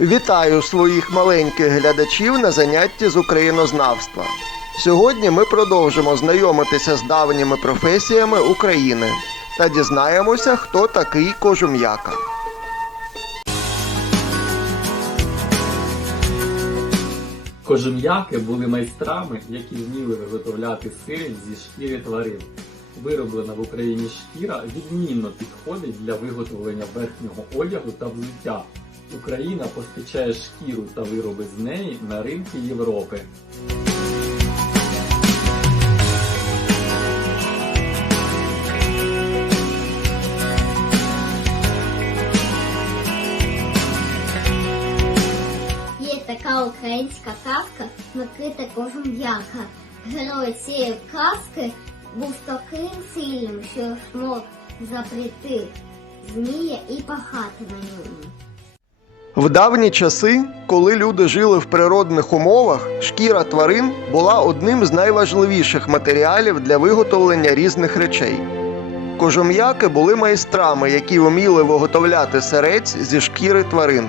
Вітаю своїх маленьких глядачів на занятті з українознавства. Сьогодні ми продовжимо знайомитися з давніми професіями України та дізнаємося, хто такий кожум'яка. Кожум'яки були майстрами, які вміли виготовляти сирень зі шкіри тварин. Вироблена в Україні шкіра відмінно підходить для виготовлення верхнього одягу та взуття. Україна постачає шкіру та вироби з неї на ринки Європи. Є така українська казка Микита Кожум'яка. Герой цієї казки був таким сильним, що змог заприти змія і пахати на ньому. В давні часи, коли люди жили в природних умовах, шкіра тварин була одним з найважливіших матеріалів для виготовлення різних речей. Кожум'яки були майстрами, які вміли виготовляти серець зі шкіри тварин.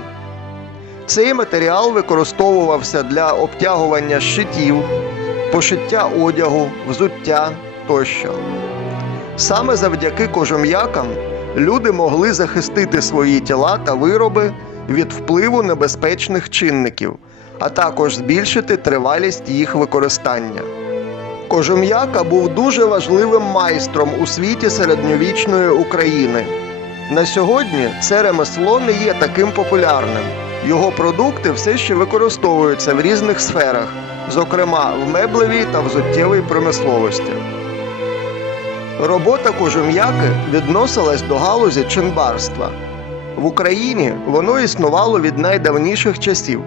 Цей матеріал використовувався для обтягування щитів, пошиття одягу, взуття тощо. Саме завдяки кожум'якам люди могли захистити свої тіла та вироби від впливу небезпечних чинників, а також збільшити тривалість їх використання. Кожум'яка був дуже важливим майстром у світі середньовічної України. На сьогодні це ремесло не є таким популярним. Його продукти все ще використовуються в різних сферах, зокрема в меблевій та взуттєвій промисловості. Робота кожум'яки відносилась до галузі чинбарства. В Україні воно існувало від найдавніших часів.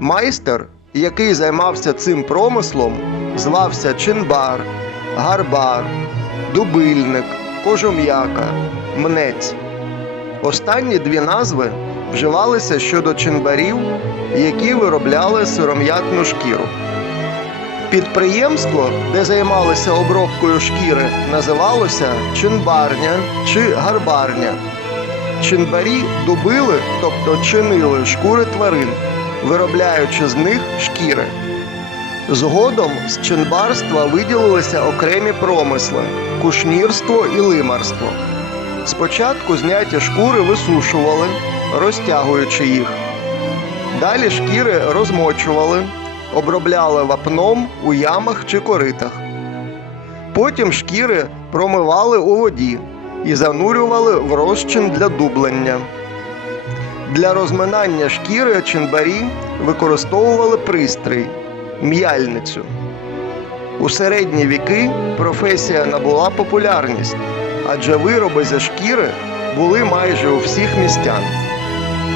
Майстер, який займався цим промислом, звався чинбар, гарбар, дубильник, кожум'яка, мнець. Останні дві назви вживалися щодо чинбарів, які виробляли сиром'ятну шкіру. Підприємство, де займалися обробкою шкіри, називалося чинбарня чи гарбарня. Чинбарі дубили, тобто чинили шкури тварин, виробляючи з них шкіри. Згодом з чинбарства виділилися окремі промисли кушнірство і лимарство. Спочатку зняті шкури висушували, розтягуючи їх. Далі шкіри розмочували, обробляли вапном у ямах чи коритах. Потім шкіри промивали у воді і занурювали в розчин для дублення. Для розминання шкіри чинбарі використовували пристрій м'яльницю. У середні віки професія набула популярність, адже вироби зі шкіри були майже у всіх містян.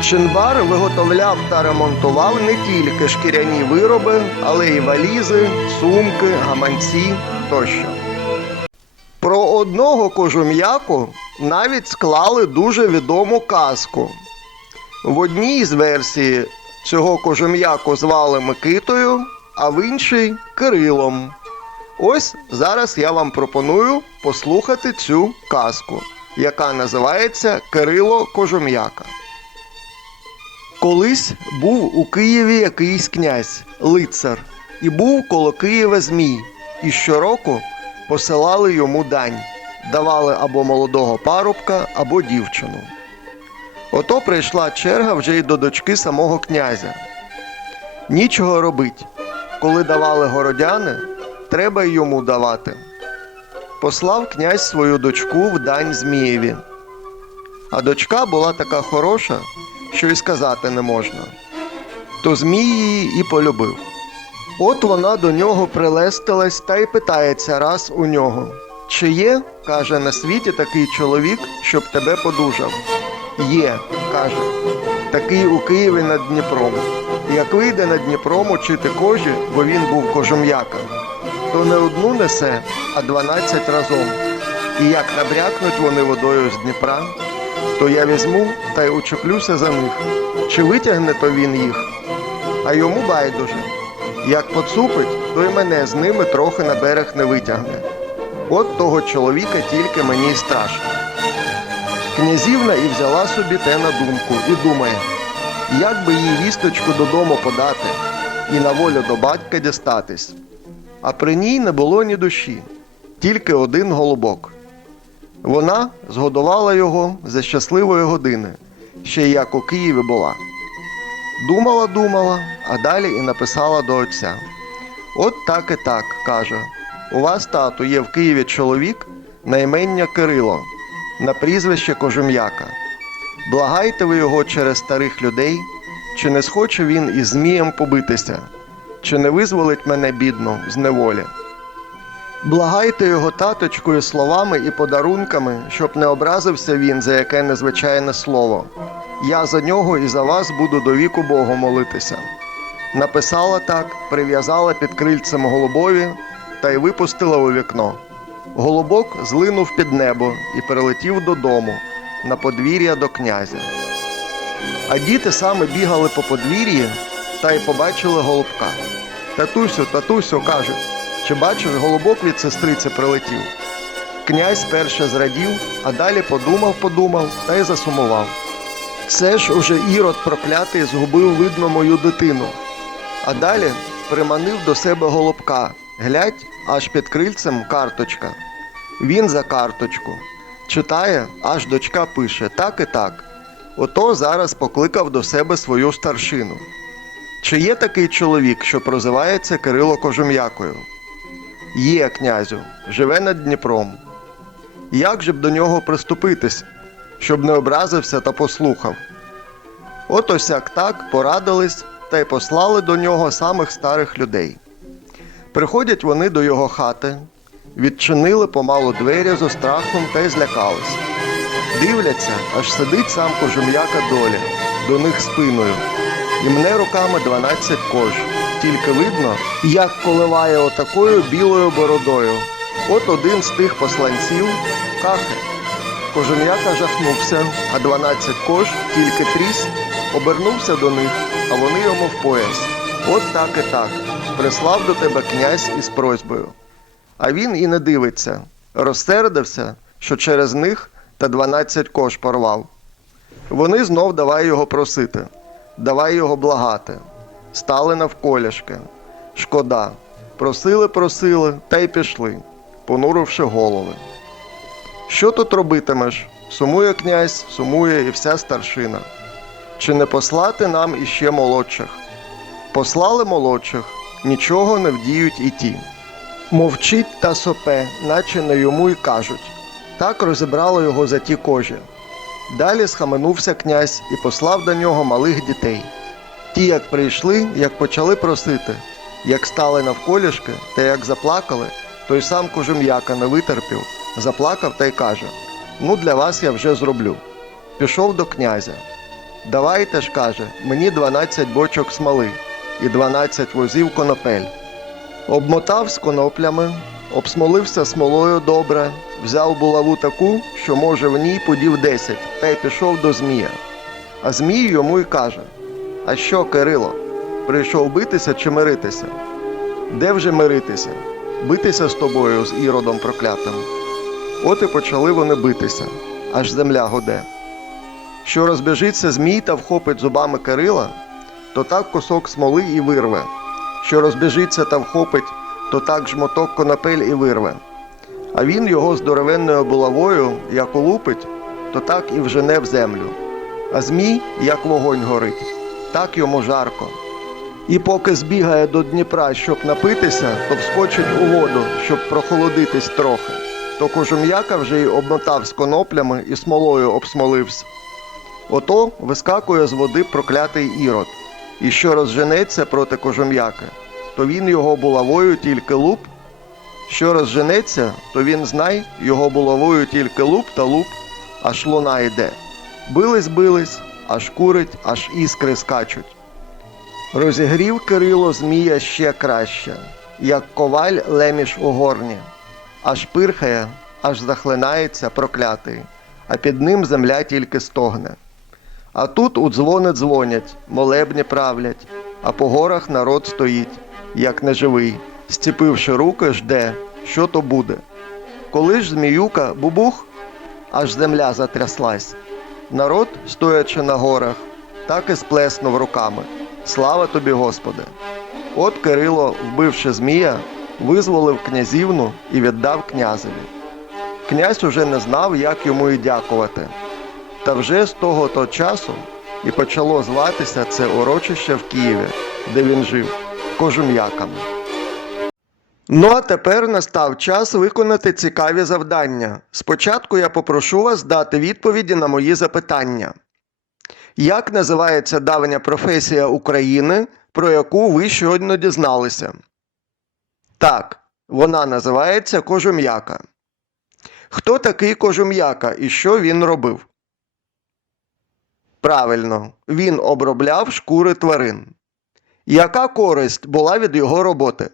Чинбар виготовляв та ремонтував не тільки шкіряні вироби, але й валізи, сумки, гаманці тощо. Про одного кожум'яку навіть склали дуже відому казку. В одній з версій цього кожум'яку звали Микитою, а в іншій Кирилом. Ось зараз я вам пропоную послухати цю казку, яка називається Кирило Кожум'яка. Колись був у Києві якийсь князь, лицар, і був коло Києва Змій, і щороку посилали йому дань, давали або молодого парубка, або дівчину. Ото прийшла черга вже й до дочки самого князя. Нічого робить. Коли давали городяни, треба й йому давати. Послав князь свою дочку в дань Змієві. А дочка була така хороша, що й сказати не можна. То Змій її і полюбив. От вона до нього прилестилась та й питається раз у нього: Чи є, каже, на світі такий чоловік, щоб тебе подужав? Є, каже, такий у Києві над Дніпром. Як вийде над Дніпром учити кожі, бо він був кожум'яка, то не одну несе, а дванадцять разом. І як набрякнуть вони водою з Дніпра, то я візьму та й учеплюся за них. Чи витягне то він їх? А йому байдуже. Як поцупить, то й мене з ними трохи на берег не витягне. От того чоловіка тільки мені й страшно. Князівна і взяла собі те на думку і думає: як би їй вісточку додому подати і на волю до батька дістатись. А при ній не було ні душі, тільки один голубок. Вона згодувала його за щасливої години, ще як у Києві була. Думала, думала, а далі і написала до отця. От так і так, каже. У вас, тату, є в Києві чоловік на імення Кирило, на прізвище Кожум'яка. Благайте ви його через старих людей, чи не схоче він із Змієм побитися, чи не визволить мене бідну з неволі. Благайте його таточкою словами і подарунками, щоб не образився він за яке незвичайне слово. Я за нього і за вас буду до віку Богу молитися. Написала так, прив'язала під крильцем голубові та й випустила у вікно. Голубок злинув під небо і перелетів додому на подвір'я до князя. А діти саме бігали по подвір'ї та й побачили голубка. Татусю, татусю, кажуть, чи бачиш, голубок від сестриці прилетів? Князь перше зрадів, а далі подумав, подумав та й засумував. Це ж уже ірод проклятий згубив видно мою дитину. А далі приманив до себе голубка. Глядь, аж під крильцем карточка. Він за карточку. Читає, аж дочка пише так і так. Ото зараз покликав до себе свою старшину. Чи є такий чоловік, що прозивається Кирило Кожум'якою? Є, князю, живе над Дніпром. Як же б до нього приступитись, щоб не образився та послухав? От осяк так порадились та й послали до нього самих старих людей. Приходять вони до його хати, відчинили помалу двері зо страхом та й злякались. Дивляться, аж сидить сам кожум'яка доля, до них спиною, і мне руками дванадцять кож. Тільки видно, як коливає отакою білою бородою. От один з тих посланців кахе. Кожум'яка жахнувся, а дванадцять кож, тільки тріс, обернувся до них, а вони йому в пояс. От так і так. Прислав до тебе князь із просьбою. А він і не дивиться, розсердився, що через них та дванадцять кож порвав. Вони знов давай його просити, давай його благати. Стали навколішки. Шкода. Просили, просили та й пішли, понуривши голови. Що тут робитимеш? Сумує князь, сумує і вся старшина. Чи не послати нам іще молодших? Послали молодших, нічого не вдіють і ті. Мовчить та сопе, наче не йому й кажуть. Так розібрало його за ті кожі. Далі схаменувся князь і послав до нього малих дітей. Ті, як прийшли, як почали просити, як стали навколішки та як заплакали, той сам кожум'яка не витерпів, заплакав та й каже: Ну, для вас я вже зроблю. Пішов до князя. Давайте ж, каже, мені 12 бочок смоли і 12 возів конопель. Обмотав з коноплями, обсмолився смолою добре, взяв булаву таку, що може в ній подів 10, та й пішов до Змія. А Змій йому й каже: А що, Кирило, прийшов битися чи миритися? Де вже миритися? Битися з тобою, з іродом проклятим. От і почали вони битися, аж земля годе. Що розбіжиться змій та вхопить зубами Кирила, то так кусок смоли і вирве. Що розбіжиться та вхопить, то так жмоток конопель і вирве. А він його здоровенною булавою, як улупить, то так і вжене в землю. А змій, як вогонь горить, так йому жарко. І поки збігає до Дніпра, щоб напитися, то вскочить у воду, щоб прохолодитись трохи. То кожум'яка вже й обмотав з коноплями і смолою обсмолився. Ото вискакує з води проклятий ірод, і що розженеться проти кожум'яки, то він його булавою тільки луп. Що розженеться, то він знай, його булавою тільки луп та луп, аж луна йде. Бились, бились, аж курить, аж іскри скачуть. Розігрів Кирило Змія ще краще, як коваль леміш у горні, аж пирхає, аж захлинається проклятий, а під ним земля тільки стогне. А тут у дзвони дзвонять, молебні правлять, а по горах народ стоїть, як неживий, стіпивши руки, жде, що то буде. Коли ж зміюка бубух, аж земля затряслась. Народ, стоячи на горах, так і сплеснув руками. Слава тобі, Господи! От Кирило, вбивши Змія, визволив князівну і віддав князеві. Князь уже не знав, як йому і дякувати. Та вже з того то часу і почало зватися це урочище в Києві, де він жив, кожум'яками. Ну а тепер настав час виконати цікаві завдання. Спочатку я попрошу вас дати відповіді на мої запитання. Як називається давня професія України, про яку ви щойно дізналися? Так, вона називається кожум'яка. Хто такий кожум'яка і що він робив? Правильно, він обробляв шкури тварин. Яка користь була від його роботи?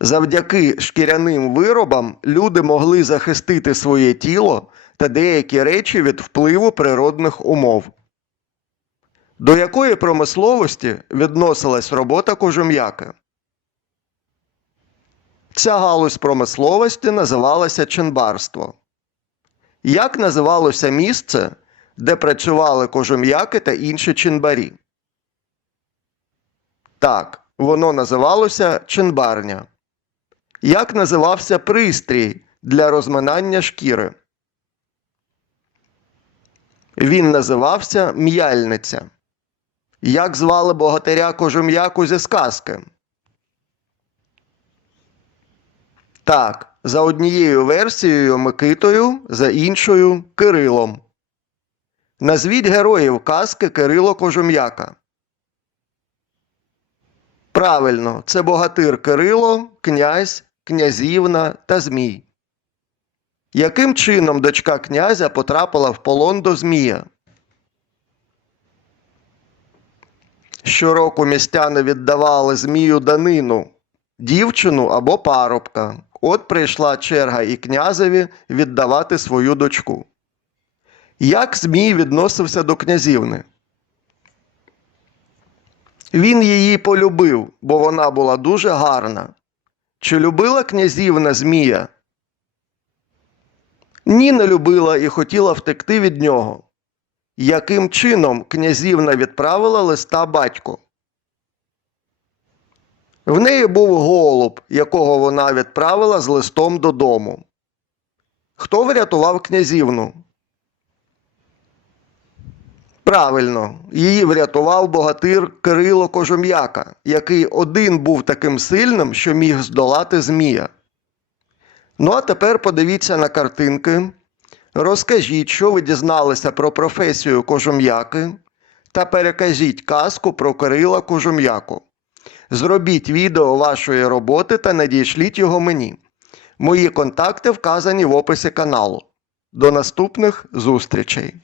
Завдяки шкіряним виробам люди могли захистити своє тіло та деякі речі від впливу природних умов. До якої промисловості відносилась робота кожум'яки? Ця галузь промисловості називалася чинбарство. Як називалося місце, де працювали кожум'яки та інші чинбарі? Так, воно називалося чинбарня. Як називався пристрій для розминання шкіри? Він називався м'яльниця. Як звали богатиря кожум'яку зі сказки? Так, за однією версією Микитою, за іншою Кирилом. Назвіть героїв казки Кирило Кожум'яка. Правильно, це богатир Кирило, князь, князівна та Змій. Яким чином дочка князя потрапила в полон до Змія? Щороку містяни віддавали Змію данину, дівчину або парубка. От прийшла черга і князеві віддавати свою дочку. Як Змій відносився до князівни? Він її полюбив, бо вона була дуже гарна. Чи любила князівна Змія? Ні, не любила і хотіла втекти від нього. Яким чином князівна відправила листа батьку? В неї був голуб, якого вона відправила з листом додому. Хто врятував князівну? Правильно, її врятував богатир Кирило Кожум'яка, який один був таким сильним, що міг здолати Змія. Ну а тепер подивіться на картинки. Розкажіть, що ви дізналися про професію кожум'яки, та перекажіть казку про Кирила Кожум'яку. Зробіть відео вашої роботи та надішліть його мені. Мої контакти вказані в описі каналу. До наступних зустрічей!